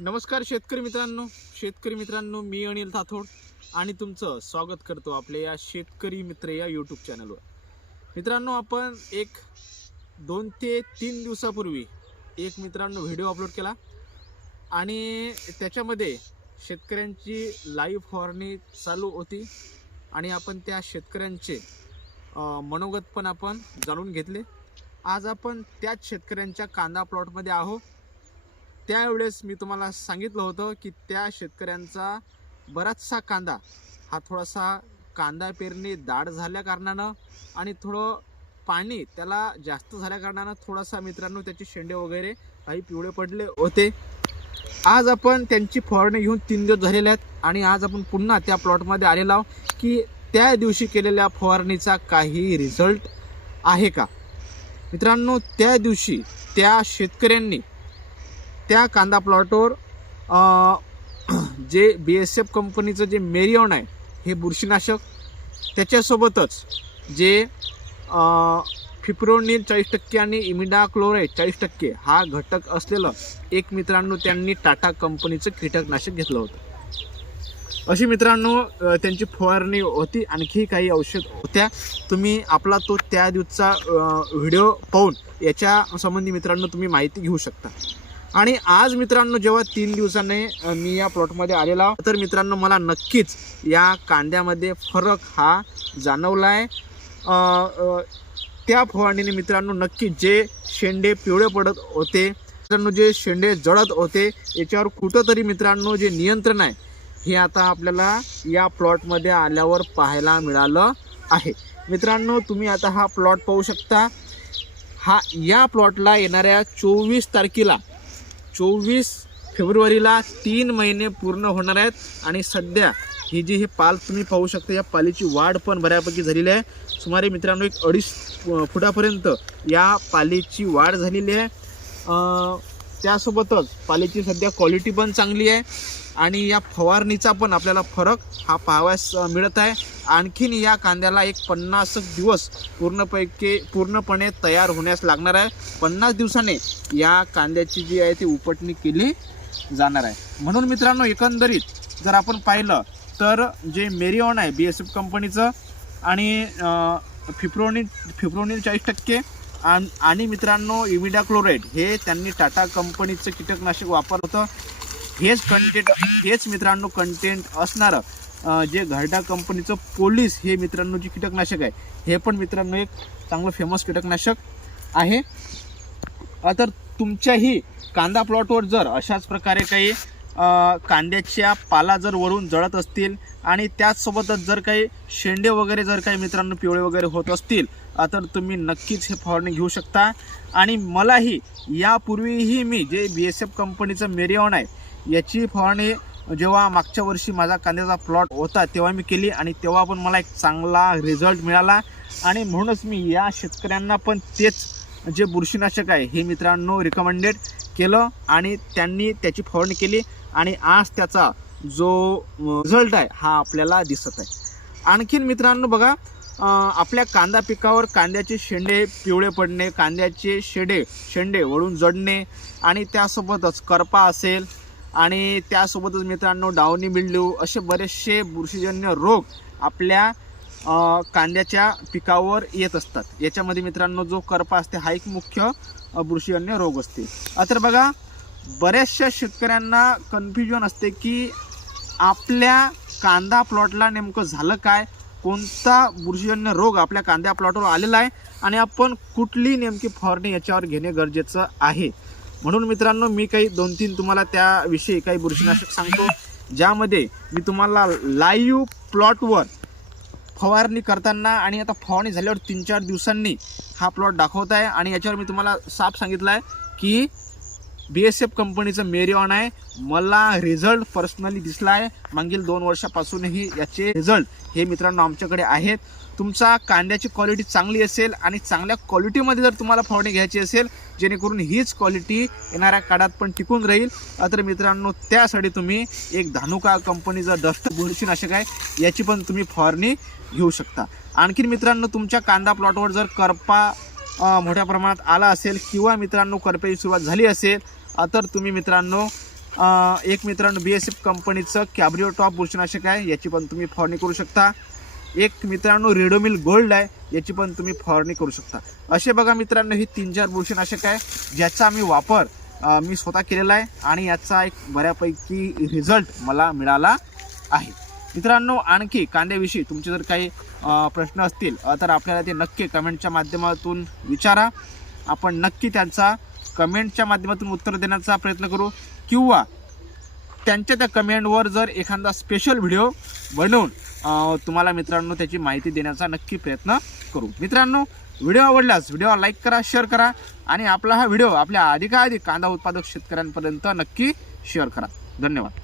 नमस्कार शेतकरी मित्रांनो मी अनिल थाथोड आणि तुमचं स्वागत करतो आपल्या या शेतकरी मित्र या यूट्यूब चॅनलवर। मित्रांनो, आपण 2 ते 3 दिवसापूर्वी एक व्हिडिओ अपलोड केला आणि त्याच्यामध्ये शेतकऱ्यांची लाईव्ह फवारणी चालू होती आणि आपण त्या शेतकऱ्यांचे मनोगत पण आपण जाणून घेतले। आज आपण त्याच शेतकऱ्यांच्या कांदा प्लॉटमध्ये आहोत। त्यावेळेस मी तुम्हाला सांगितलं होतं की त्या शेतकऱ्यांचा बराचसा कांदा हा थोडासा कांदा पेरणी दाट झाल्या कारणानं आणि थोडं पाणी त्याला जास्त झाल्या कारणानं थोडासा मित्रांनो त्याचे शेंडे वगैरे काही पिवळे पडले होते। आज आपण त्यांची फवारणी घेऊन 3 दिवस झालेले आहेत आणि आज आपण पुन्हा त्या प्लॉटमध्ये आलेलो आहोत की त्या दिवशी केलेल्या फवारणीचा काही रिझल्ट आहे का। मित्रांनो, त्या दिवशी त्या शेतकऱ्यांनी त्या कांदा प्लॉटवर जे BASF कंपनीचं जे मेरिओन आहे हे बुरशीनाशक, त्याच्यासोबतच जे फिप्रोनिल 40% आणि इमिडाक्लोराइड 40% हा घटक असलेलं एक मित्रांनो त्यांनी टाटा कंपनीचं कीटकनाशक घेतलं होतं। अशी मित्रांनो त्यांची फवारणी होती। आणखी काही औषध होत्या, तुम्ही आपला तो त्या दिवसाचा व्हिडिओ पाहून याच्या संबंधी मित्रांनो तुम्ही माहिती घेऊ शकता। आणि आज मित्रांनो जेव्हा 3 दिवसाने मी या प्लॉटमध्ये आलेला तर मित्रांनो मला नक्कीच या कांद्यामध्ये फरक हा जाणवला आहे। त्या फवारणीने मित्रांनो नक्की जे शेंडे पिवळे पडत होते, मित्रांनो जे शेंडे जळत होते, याच्यावर कुठंतरी मित्रांनो जे नियंत्रण आहे हे आता आपल्याला या प्लॉटमध्ये आल्यावर पाहायला मिळालं आहे। मित्रांनो, तुम्ही आता हा प्लॉट पाहू शकता। या प्लॉटला येणाऱ्या 24 फेब्रुवारीला 3 महिने पूर्ण होणार आहेत आणि सध्या ही जी पाल तुम्ही पाहू शकता, या पालीची वाढ पण बऱ्यापैकी झालेली आहे। सुमारे मित्रांनो 1.5 फुटापर्यंत या पालीची वाढ झालेली आहे। त्यासोबतच पालीची सध्या क्वालिटी पण चांगली आहे आणि या फवारणीचा पण आपल्याला फरक हा पाहावयास मिळत आहे। आणखीन या कांद्याला 50 दिवस पूर्णपणे तयार होण्यास लागणार आहे। 50 दिवसाने या कांद्याची जी आहे ती उपटणी केली जाणार आहे। म्हणून मित्रांनो एकंदरीत जर आपण पाहिलं तर जे मेरिओन आहे BASF कंपनीचं आणि फिप्रोनिल 40% आणि मित्रांनो इमिडाक्लोराइड हे त्यांनी टाटा कंपनीचं कीटकनाशक वापरलं होतं। हेच मित्रांनो कंटेंट असणारं जे घरडा कंपनीचं पोलीस हे मित्रांनो जे कीटकनाशक आहे हे पण मित्रांनो एक चांगलं फेमस कीटकनाशक आहे। तर तुमच्याही कांदा प्लॉटवर जर अशाच प्रकारे काही कांद्याच्या पाला जर वरून जळत असतील आणि त्याचसोबतच जर काही शेंडे वगैरे जर काही मित्रांनो पिवळे वगैरे होत असतील तर तुम्ही नक्कीच हे फवारणी घेऊ शकता। आणि मलाही यापूर्वीही मी जे BASF कंपनीचं मेरिओन आहे याची फवारणी जेव्हा मागच्या वर्षी माझा कांद्याचा प्लॉट होता तेव्हा मी केली आणि तेव्हा पण मला एक चांगला रिझल्ट मिळाला आणि म्हणूनच मी या शेतकऱ्यांना पण तेच जे बुरशीनाशक आहे हे मित्रांनो रिकमेंडेड केलं आणि त्यांनी त्याची फवारणी केली आणि आज त्याचा जो रिझल्ट आहे हा आपल्याला दिसत आहे। आणखीन मित्रांनो बघा, आपल्या कांदा पिकावर कांद्याचे शेंडे पिवळे पडणे, कांद्याचे शेंडे वळून जडणे आणि त्यासोबतच करपा असेल आणि त्यासोबतच मित्रांनो डावणी मिल्ड्यू असे बरेचसे बुरशीजन्य रोग आपल्या कांद्याच्या पिकावर येत असतात। याच्यामध्ये मित्रांनो जो करपा असते हा एक मुख्य बुरशीजन्य रोग असते। तर बघा, बऱ्याचशा शेतकऱ्यांना कन्फ्युजन असते की आपल्या कांदा प्लॉटला नेमकं झालं काय, कोणता बुरशीजन्य रोग आपल्या कांद्या प्लॉटवर आलेला आहे आणि आपण कुठली नेमकी फवारणी याच्यावर घेणे गरजेचं आहे। म्हणून मित्रांनो मी काही 2-3 तुम्हाला त्याविषयी काही बुरशीनाशक सांगतो, ज्यामध्ये मी तुम्हाला लाईव्ह प्लॉटवर फवारणी करताना आणि आता फवारणी झाल्यावर 3-4 दिवसांनी हा प्लॉट दाखवत आहे। आणि याच्यावर मी तुम्हाला साफ सांगितलं आहे की BASF कंपनीचं मेरिओन आहे, मला रिझल्ट पर्सनली दिसला आहे। मागील 2 वर्षापासूनही याचे रिझल्ट हे मित्रांनो आमच्याकडे आहेत। तुमचा कांद्याची क्वालिटी चांगली असेल आणि चांगल्या क्वालिटीमध्ये जर तुम्हाला फवारणी घ्यायची असेल जेणेकरून हीच क्वालिटी येणाऱ्या काळात पण टिकून राहील तर मित्रांनो त्यासाठी तुम्ही एक धानुका कंपनीचं डस्ट बुरशीनाशक आहे याची पण तुम्ही फवारणी घेऊ शकता। आणखीन मित्रांनो तुमच्या कांदा प्लॉटवर जर करपा मोठ्या प्रमाणात आला असेल किंवा मित्रांनो करप्याची सुरुवात झाली असेल तर तुम्ही मित्रांनो एक मित्रांनो BSF कंपनीचं कॅब्रिओ टॉप बुरशीनाशक आहे, याची पण तुम्ही फवारणी करू शकता. एक मित्रांनो रेडोमिल गोल्ड आहे, याची पण तुम्ही फवारणी करू शकता. असे बघा मित्रांनो ही 3-4 बुरशीनाशक आहे ज्याचा मी वापर मी स्वतः केलेला आहे आणि याचा एक बऱ्यापैकी रिझल्ट मला मिळाला आहे. मित्रांनो आणखी कांद्याविषयी तुमचे जर काही प्रश्न असतील तर आपल्याला ते नक्की कमेंटच्या माध्यमातून विचारा. आपण नक्की त्यांचा कमेंटच्या माध्यमातून उत्तर देण्याचा प्रयत्न करू किंवा त्यांच्या त्या कमेंटवर जर एखादा स्पेशल व्हिडिओ बनवून तुम्हाला मित्रांनो त्याची माहिती देण्याचा नक्की प्रयत्न करू. मित्रांनो व्हिडिओ आवडल्यास व्हिडिओ लाईक करा, शेअर करा आणि आपला हा व्हिडिओ आपल्या अधिकाधिक कांदा उत्पादक शेतकऱ्यांपर्यंत नक्की शेअर करा. धन्यवाद.